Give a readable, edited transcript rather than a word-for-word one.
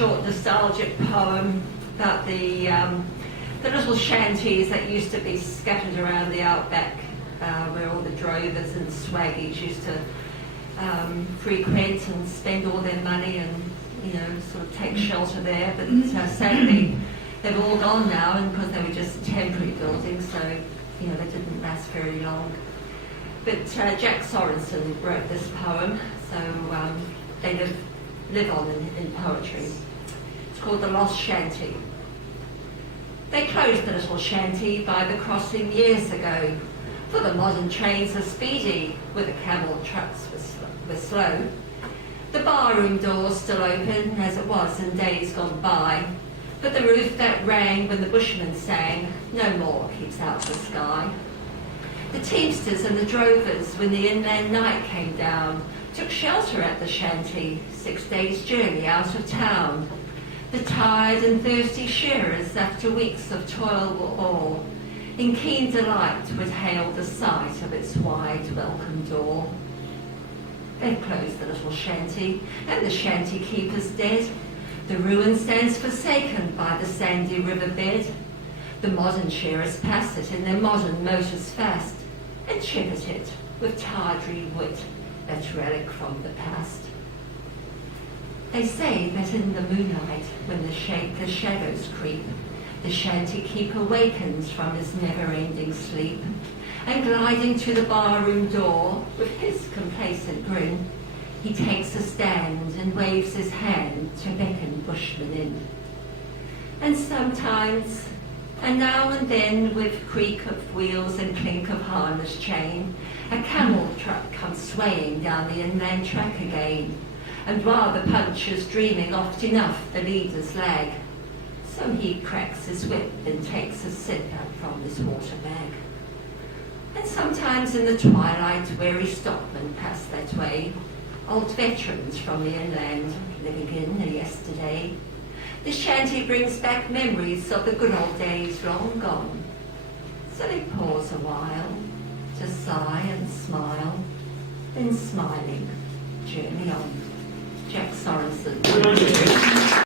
Short nostalgic poem about the little shanties that used to be scattered around the outback, where all the drovers and swaggies used to frequent and spend all their money and, you know, sort of take shelter there. But sadly, they've all gone now, and because they were just temporary buildings, so, you know, they didn't last very long. But Jack Sorensen wrote this poem, so they live on in poetry. It's called The Lost Shanty. They closed the little shanty by the crossing years ago, for the modern trains are speedy, where the camel trucks were slow. The barroom door's still open, as it was in days gone by, but the roof that rang when the bushmen sang no more keeps out the sky. The teamsters and the drovers, when the inland night came down, took shelter at the shanty, 6 days' journey out of town. The tired and thirsty shearers, after weeks of toil were all, in keen delight would hail the sight of its wide welcome door. They've closed the little shanty, and the shanty keeper's dead. The ruin stands forsaken by the sandy riverbed. The modern shearers pass it in their modern motors fast, and chip at it with tawdry wit, that relic from the past. They say that in the moonlight, when the shadows creep, the shanty keeper wakens from his never-ending sleep, and gliding to the barroom door with his complacent grin, he takes a stand and waves his hand to beckon bushmen in. And sometimes, and now and then, with creak of wheels and clink of harness chain, a camel truck comes swaying down the inland track again, and while the puncher's dreaming oft enough the leader's lag, so he cracks his whip and takes a sip out from his water bag. And sometimes in the twilight, weary stockmen pass that way, old veterans from the inland, living in a yesterday. The shanty brings back memories of the good old days long gone, so they pause a while to sigh and smile, then smiling, journey on. Jack Sorensen.